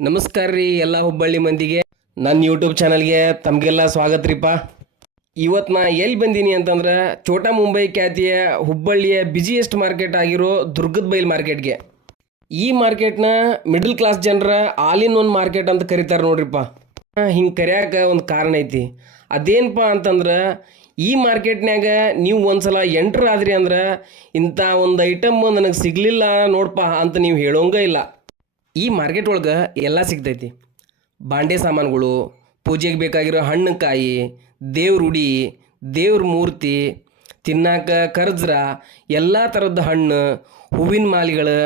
ನಮಸ್ಕಾರ ರೀ ಎಲ್ಲ ಹುಬ್ಬಳ್ಳಿ ಮಂದಿಗೆ. ನನ್ನ ಯೂಟ್ಯೂಬ್ ಚಾನಲ್ಗೆ ತಮಗೆಲ್ಲ ಸ್ವಾಗತ ರೀಪ್ಪ ಇವತ್ತು ನಾ ಎಲ್ಲಿ ಬಂದೀನಿ ಅಂತಂದ್ರೆ ಚೋಟಾ ಮುಂಬೈ ಖ್ಯಾತಿಯ ಹುಬ್ಬಳ್ಳಿಯ ಬಿಜಿಯೆಸ್ಟ್ ಮಾರ್ಕೆಟ್ ಆಗಿರೋ ದುರ್ಗದ ಬೈಲ್ ಮಾರ್ಕೆಟ್ಗೆ ಈ ಮಾರ್ಕೆಟ್ನ ಮಿಡಲ್ ಕ್ಲಾಸ್ ಜನರ ಆಲ್ ಇನ್ ಒನ್ ಮಾರ್ಕೆಟ್ ಅಂತ ಕರೀತಾರೆ ನೋಡ್ರಿಪ್ಪ ಹಿಂಗೆ ಕರ್ಯಾಕ ಒಂದು ಕಾರಣ ಐತಿ. ಅದೇನಪ್ಪ ಅಂತಂದ್ರೆ ಈ ಮಾರ್ಕೆಟ್ನ್ಯಾಗ ನೀವು ಒಂದ್ಸಲ ಎಂಟ್ರ್ ಆದ್ರಿ ಅಂದ್ರೆ ಇಂಥ ಒಂದು ಐಟಮ್ ನನಗೆ ಸಿಗಲಿಲ್ಲ ನೋಡಪ್ಪ ಅಂತ ನೀವು ಹೇಳೋಂಗ ಇಲ್ಲ. ಈ ಮಾರ್ಕೆಟ್ ಒಳಗೆ ಎಲ್ಲ ಸಿಗ್ತೈತಿ. ಬಾಂಡೆ ಸಾಮಾನುಗಳು, ಪೂಜೆಗೆ ಬೇಕಾಗಿರೋ ಹಣ್ಣು ಕಾಯಿ ದೇವ್ರ ಉಡಿ, ದೇವ್ರ ಮೂರ್ತಿ, ತಿನ್ನಾಕ ಕರ್ಜ್ರ, ಎಲ್ಲ ಥರದ ಹಣ್ಣು, ಹೂವಿನ ಮಾಲಿಗಳು.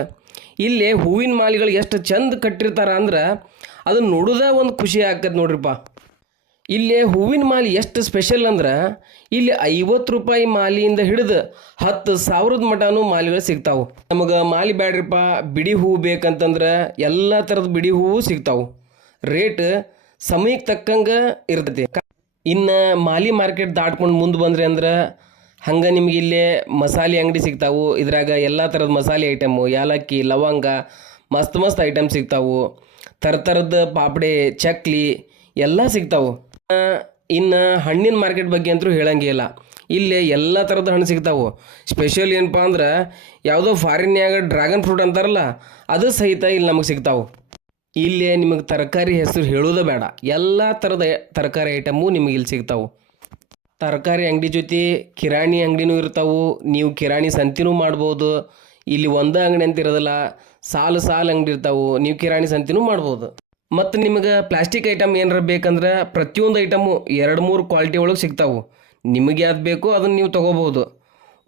ಇಲ್ಲಿ ಹೂವಿನ ಮಾಲಿಗಳು ಎಷ್ಟು ಚಂದ ಕಟ್ಟಿರ್ತಾರ ಅಂದ್ರೆ ಅದನ್ನ ನೋಡೋದ ಒಂದು ಖುಷಿ ಆಗ್ತದೆ ನೋಡ್ರಿಪ್ಪ ಇಲ್ಲಿ ಹೂವಿನ ಮಾಲೆ ಎಷ್ಟು ಸ್ಪೆಷಲ್ ಅಂದ್ರೆ ಇಲ್ಲಿ ಐವತ್ತು ರೂಪಾಯಿ ಮಾಲಿಯಿಂದ ಹಿಡಿದು ಹತ್ತು ಸಾವಿರದ ಮಟನೂ ಮಾಲೆಗಳು ಸಿಗ್ತಾವು. ನಮಗೆ ಮಾಲಿ ಬ್ಯಾಡ್ರಿಪ್ಪ, ಬಿಡಿ ಹೂವು ಬೇಕಂತಂದ್ರೆ ಎಲ್ಲ ಥರದ ಬಿಡಿ ಹೂವು ಸಿಗ್ತಾವು. ರೇಟ್ ಸಮಯಕ್ಕೆ ತಕ್ಕಂಗೆ ಇರ್ತೈತಿ. ಇನ್ನು ಮಾಲಿ ಮಾರ್ಕೆಟ್ ದಾಟ್ಕೊಂಡು ಮುಂದೆ ಬಂದ್ರಿ ಅಂದ್ರೆ ಹಂಗೆ ನಿಮ್ಗೆ ಇಲ್ಲೇ ಮಸಾಲೆ ಅಂಗಡಿ ಸಿಗ್ತಾವು. ಇದ್ರಾಗ ಎಲ್ಲ ಥರದ ಮಸಾಲೆ ಐಟಮು ಯಾಲಕ್ಕಿ, ಲವಂಗ, ಮಸ್ತ್ ಮಸ್ತ್ ಐಟಮ್ ಸಿಗ್ತಾವು. ಥರ ಥರದ ಪಾಪಡೆ, ಚಕ್ಲಿ ಎಲ್ಲ ಸಿಗ್ತಾವು. ಇನ್ನು ಹಣ್ಣಿನ ಮಾರ್ಕೆಟ್ ಬಗ್ಗೆ ಅಂತೂ ಹೇಳಂಗಿಲ್ಲ ಇಲ್ಲಿ. ಎಲ್ಲ ಥರದ ಹಣ್ಣು ಸಿಗ್ತಾವೆ. ಸ್ಪೆಷಲ್ ಏನಪ್ಪ ಅಂದ್ರೆ ಯಾವುದೋ ಫಾರಿನ್ಯಾಗ ಡ್ರ್ಯಾಗನ್ ಫ್ರೂಟ್ ಅಂತಾರಲ್ಲ, ಅದು ಸಹಿತ ಇಲ್ಲಿ ನಮಗೆ ಸಿಗ್ತಾವೆ. ಇಲ್ಲಿ ನಿಮಗೆ ತರಕಾರಿ ಹೆಸರು ಹೇಳೋದೇ ಬೇಡ. ಎಲ್ಲ ಥರದ ತರಕಾರಿ ಐಟಮು ನಿಮಗೆ ಇಲ್ಲಿ ಸಿಗ್ತಾವೆ. ತರಕಾರಿ ಅಂಗಡಿ ಜೊತೆ ಕಿರಾಣಿ ಅಂಗಡಿನೂ ಇರ್ತಾವು. ನೀವು ಕಿರಾಣಿ ಸಂತಿನೂ ಮಾಡ್ಬೋದು. ಇಲ್ಲಿ ಒಂದೇ ಅಂಗಡಿ ಅಂತ ಇರೋದಿಲ್ಲ ಸಾಲು ಸಾಲು ಅಂಗಡಿ ಇರ್ತಾವು. ನೀವು ಕಿರಾಣಿ ಸಂತಿನೂ ಮಾಡ್ಬೋದು. ಮತ್ತು ನಿಮಗೆ ಪ್ಲಾಸ್ಟಿಕ್ ಐಟಮ್ ಏನಾರ ಬೇಕಂದ್ರೆ ಪ್ರತಿಯೊಂದು ಐಟಮು ಎರಡು ಮೂರು ಕ್ವಾಲಿಟಿ ಒಳಗೆ ಸಿಗ್ತಾವೆ. ನಿಮಗೆ ಯಾವ್ದು ಬೇಕೋ ಅದನ್ನು ನೀವು ತೊಗೋಬೋದು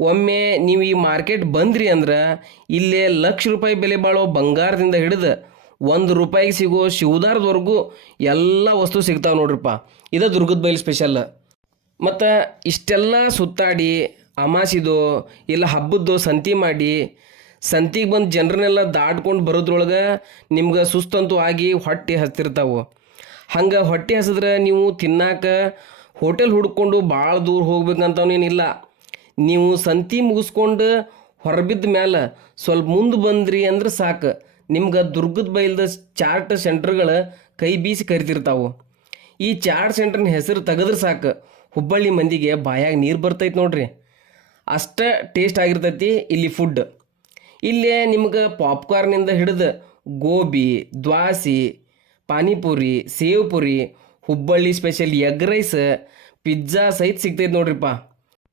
ಒಮ್ಮೆ ನೀವು ಈ ಮಾರ್ಕೆಟ್ ಬಂದ್ರಿ ಅಂದ್ರೆ ಇಲ್ಲೇ ಲಕ್ಷ ರೂಪಾಯಿ ಬೆಲೆ ಬಾಳೋ ಬಂಗಾರದಿಂದ ಹಿಡಿದು ಒಂದು ರೂಪಾಯಿಗೆ ಸಿಗೋ ಶಿವದಾರದವರೆಗೂ ಎಲ್ಲ ವಸ್ತು ಸಿಗ್ತಾವೆ ನೋಡ್ರಿಪ್ಪ. ಇದು ದುರ್ಗದ ಬೈಲ್ ಸ್ಪೆಷಲ್ ಮತ್ತು ಇಷ್ಟೆಲ್ಲ ಸುತ್ತಾಡಿ, ಅಮಾಸಿದೋ, ಇಲ್ಲ ಹಬ್ಬದ್ದು ಸಂತಿ ಮಾಡಿ ಸಂತಿಗೆ ಬಂದು ಜನರನ್ನೆಲ್ಲ ದಾಟ್ಕೊಂಡು ಬರೋದ್ರೊಳಗೆ ನಿಮ್ಗೆ ಸುಸ್ತಂತೂ ಆಗಿ ಹೊಟ್ಟೆ ಹಸ್ತಿರ್ತಾವೆ. ಹಂಗೆ ಹೊಟ್ಟೆ ಹಸಿದ್ರೆ ನೀವು ತಿನ್ನಾಕ ಹೋಟೆಲ್ ಹುಡ್ಕೊಂಡು ಭಾಳ ದೂರ ಹೋಗ್ಬೇಕಂತವನೇನಿಲ್ಲ ನೀವು ಸಂತಿ ಮುಗಿಸ್ಕೊಂಡು ಹೊರಬಿದ್ದ ಮ್ಯಾಲೆ ಸ್ವಲ್ಪ ಮುಂದೆ ಬಂದ್ರಿ ಅಂದ್ರೆ ಸಾಕು. ನಿಮ್ಗೆ ದುರ್ಗದ ಬೈಲ್ದ ಚಾರ್ಟ್ ಸೆಂಟ್ರ್ಗಳು ಕೈ ಬೀಸಿ ಕರಿತಿರ್ತಾವೆ. ಈ ಚಾರ್ಟ್ ಸೆಂಟ್ರ್ನ ಹೆಸರು ತೆಗೆದ್ರೆ ಸಾಕು. ಹುಬ್ಬಳ್ಳಿ ಮಂದಿಗೆ ಬಾಯಾಗ ನೀರು ಬರ್ತೈತೆ ನೋಡ್ರಿ. ಅಷ್ಟೇ ಟೇಸ್ಟ್ ಆಗಿರ್ತೈತಿ ಇಲ್ಲಿ ಫುಡ್ ಇಲ್ಲೇ ನಿಮ್ಗೆ ಪಾಪ್ಕಾರ್ನಿಂದ ಹಿಡಿದು ಗೋಬಿ, ದ್ವಾಸಿ, panipuri sev puri Hubballi special egg rice pizza ಸಹಿತ ಸಿಗ್ತೈತೆ ನೋಡ್ರಿಪ್ಪ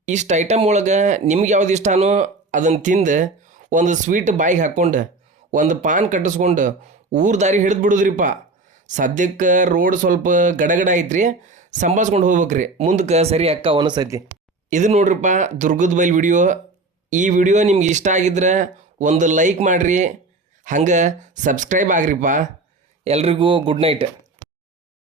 ಇಷ್ಟು ಐಟಮ್ ಒಳಗೆ ನಿಮ್ಗೆ ಯಾವ್ದು ಇಷ್ಟನೋ ಅದನ್ನು ತಿಂದು ಒಂದು ಸ್ವೀಟ್ ಬಾಯಿಗೆ ಹಾಕ್ಕೊಂಡು ಒಂದು ಪಾನ್ ಕಟ್ಟಿಸ್ಕೊಂಡು ಊರು ದಾರಿ ಹಿಡಿದು ಬಿಡುದ್ರಿಪ್ಪ ಸದ್ಯಕ್ಕೆ ರೋಡ್ ಸ್ವಲ್ಪ ಗಡಗಡ ಐತ್ರಿ ಸಂಭಾಸ್ಕೊಂಡು ಹೋಗ್ಬೇಕ್ರಿ. ಮುಂದಕ್ಕೆ ಸರಿ ಅಕ್ಕ ಅನಿಸ್ತೈತಿ ಇದು ನೋಡ್ರಿಪ್ಪ ದುರ್ಗದ ಬೈಲ್ ವಿಡಿಯೋ ಈ ವಿಡಿಯೋ ನಿಮ್ಗೆ ಇಷ್ಟ ಆಗಿದ್ರೆ ಒಂದು ಲೈಕ್ ಮಾಡಿರಿ ಹಂಗೆ ಸಬ್ಸ್ಕ್ರೈಬ್ ಆಗ್ರಿಪ್ಪ ಎಲ್ರಿಗೂ ಗುಡ್ ನೈಟ್